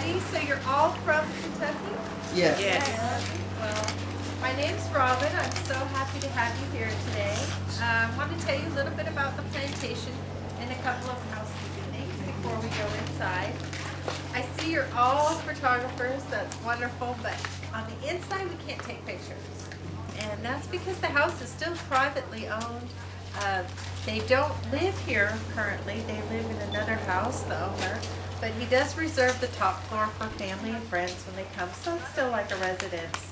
everybody. So you're all from Kentucky? Yes. Well, my name's Robin. I'm so happy to have you here today. I want to tell you a little bit about the plantation and a couple of housekeeping things before we go inside. I see you're all photographers. That's wonderful. But on the inside, we can't take pictures. And that's because the house is still privately owned. They don't live here currently. They live in another house, the owner. But he does reserve the top floor for family and friends when they come, so it's still like a residence.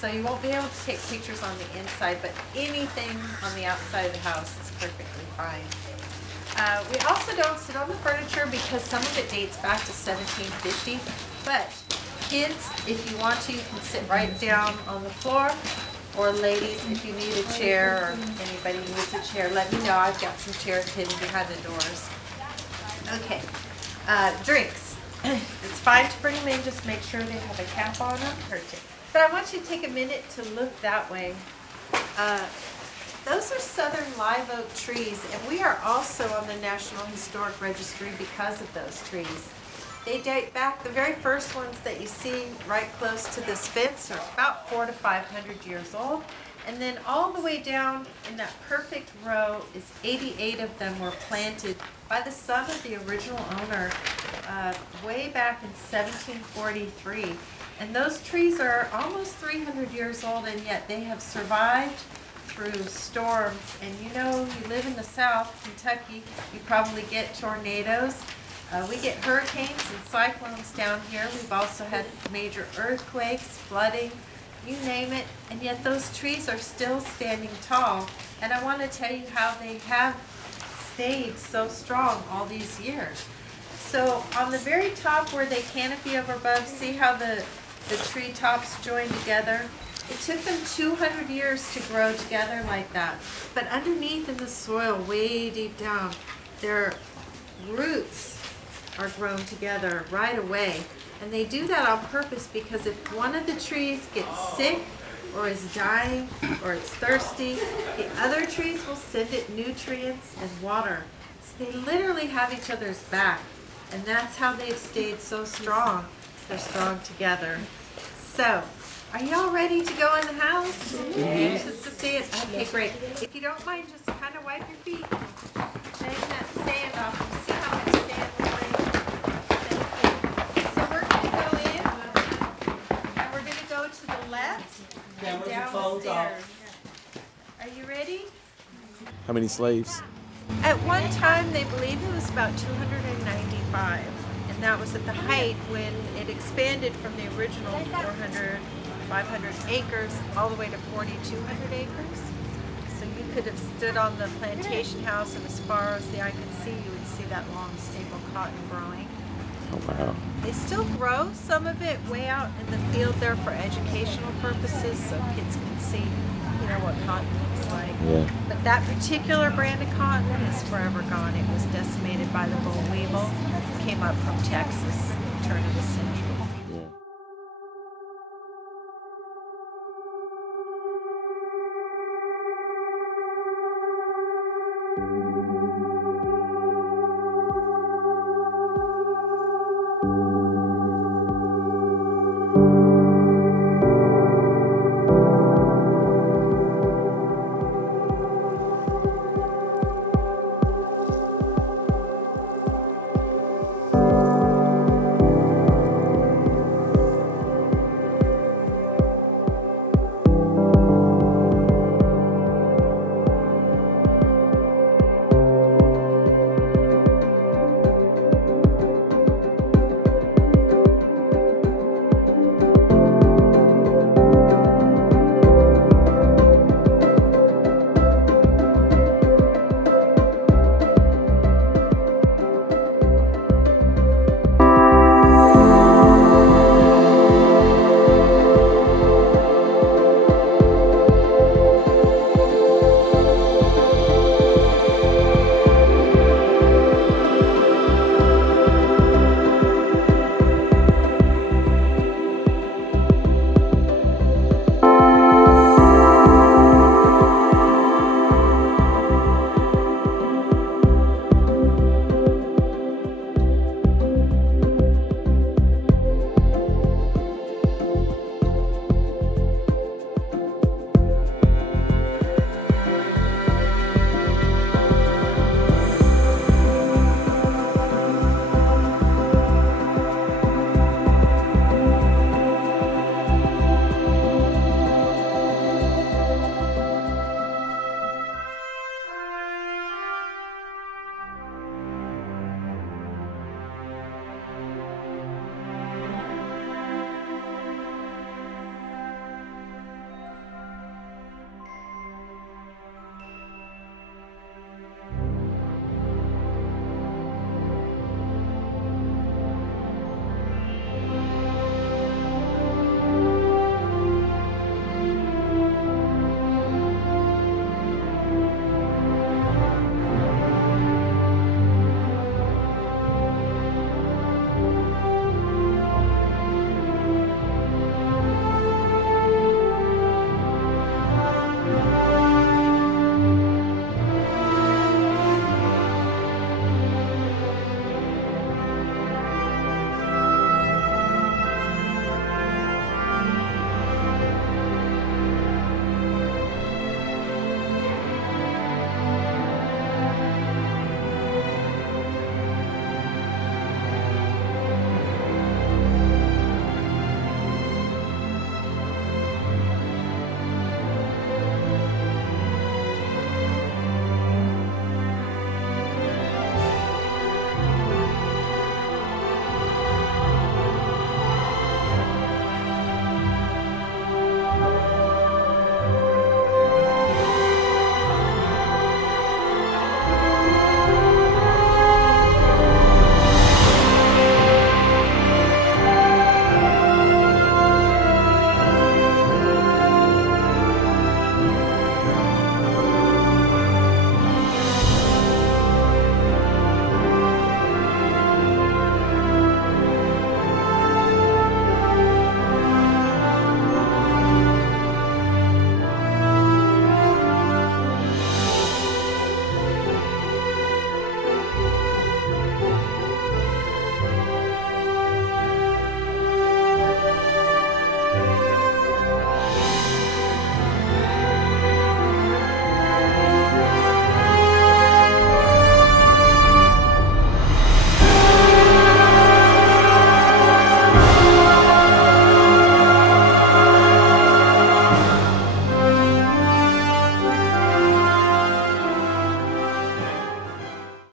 So you won't be able to take pictures on the inside, but anything on the outside of the house is perfectly fine. We also don't sit on the furniture because some of it dates back to 1750. But kids, if you want to, you can sit right down on the floor. Or ladies, if you need a chair or anybody needs a chair, let me know. I've got some chairs hidden behind the doors. Okay. Drinks. It's fine to bring them in, just make sure they have a cap on them. But I want you to take a minute to look that way. Those are southern live oak trees, and we are also on the National Historic Registry because of those trees. They date back, the very first ones that you see right close to this fence are about 400 to 500 years old. And then all the way down in that perfect row is 88 of them were planted by the son of the original owner way back in 1743. And those trees are almost 300 years old, and yet they have survived through storms. And you know, you live in the South, Kentucky, you probably get tornadoes. We get hurricanes and cyclones down here. We've also had major earthquakes, flooding, you name it, and yet those trees are still standing tall. And I want to tell you how they have stayed so strong all these years. So on the very top where they canopy over above, see how the tree tops join together? It took them 200 years to grow together like that. But underneath in the soil, way deep down, their roots are grown together right away. And they do that on purpose because if one of the trees gets sick or is dying or it's thirsty, the other trees will send it nutrients and water. So they literally have each other's back. And that's how they've stayed so strong. They're strong together. So, are y'all ready to go in the house? Just to see it? Okay, great. If you don't mind, just kind of wipe your feet. Shake that sand off and see how much sand we're So we're going to go in, and we're going to go to the left and down the stairs. Are you ready? How many slaves? At one time, they believe it was about 295, and that was at the height when it expanded from the original 400, 500 acres all the way to 4,200 acres. So you could have stood on the plantation house, and as far as the eye could see, you would see that long, stable cotton growing. Oh, wow. They still grow some of it way out in the field there for educational purposes, so kids can see, what cotton looks like. Yeah. But that particular brand of cotton is forever gone. It was decimated by the boll weevil. It came up from Texas, turn of the century.